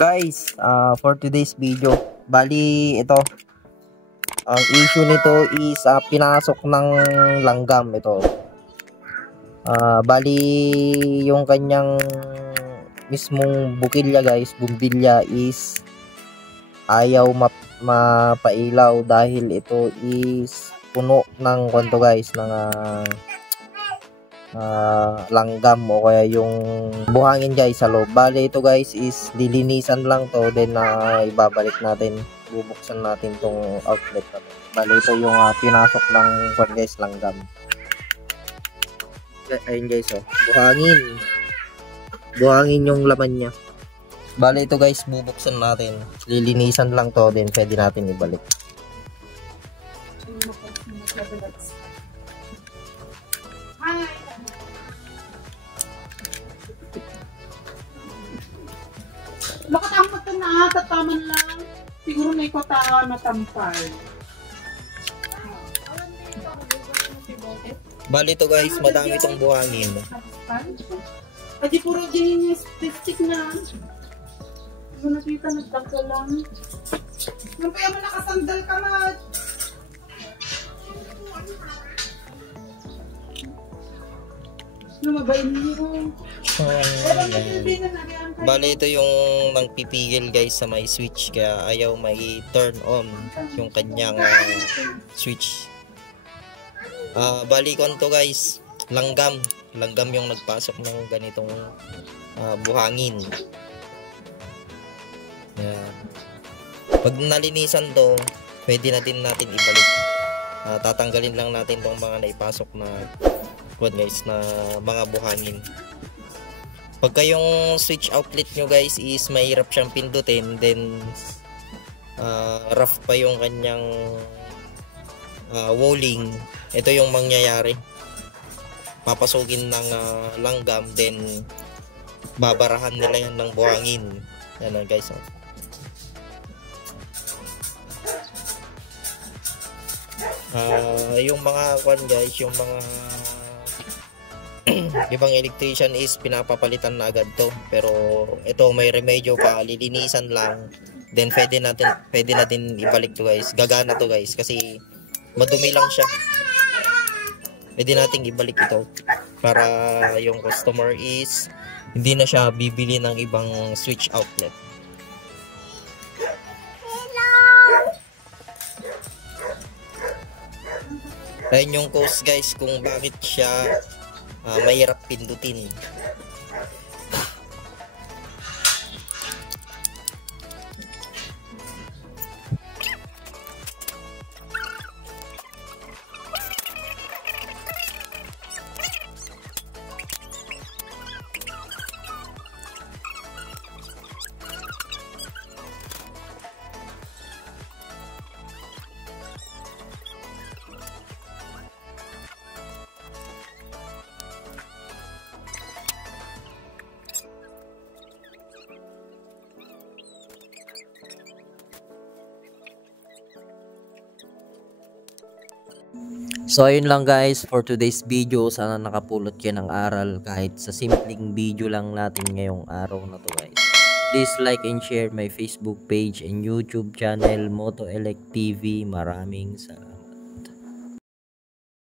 Guys, for today's video, bali ito, ang issue nito is pinasok ng langgam ito. Bali yung kanyang mismong bukilya guys, bumbilya is ayaw mapailaw dahil ito is puno ng kwanto guys, ng langgam o kaya yung buhangin guys sa loob. Bali ito guys is lilinisan lang to, then ibabalik natin, bubuksan natin tong outlet na to. Bali ito yung pinasok ng kwan guys, langgam. Ayun guys, oh, buhangin yung laman niya. Bali ito guys, bubuksan natin, lilinisan lang to, then pwede natin ibalik. Makatamot na tataman lang. Siguro may kota matampal. Bali ito guys, madami itong buhangin. Pwede puro din yung stick na. Ano nakita, nagdagka lang. Nung kaya mo nakasandal ka na. Lumabain niyo. Bali ito yung nangpipigil guys sa may switch, kaya ayaw may turn on yung kanyang switch. Bali kon to guys, langgam yung nagpasok ng ganitong buhangin. Pag nalinisan to, pwede na din natin ibalik. Tatanggalin lang natin tong mga naipasok na guys, na mga buhangin. Pagka yung switch outlet nyo guys is mahirap siyang pindutin, then rough pa yung kanyang walling, ito yung mangyayari. Papasukin ng langgam, then babarahan nila yan ng buhangin. Yan guys, oh. Yung mga kwan guys, yung mga ibang electrician is pinapapalitan na agad to, pero ito may remedyo pa, lilinisan lang, then pwede na din ibalik to guys. Gagana to guys kasi madumi lang siya. Pwede nating ibalik ito para yung customer is hindi na siya bibili ng ibang switch outlet. Ayun yung cause guys kung bakit siya mahirap pindutin. So ayun lang guys for today's video. Sana nakapulot kayo ng aral kahit sa simpleng video lang natin ngayong araw na to guys. Please like and share my Facebook page and YouTube channel Moto Elect TV. Maraming salamat.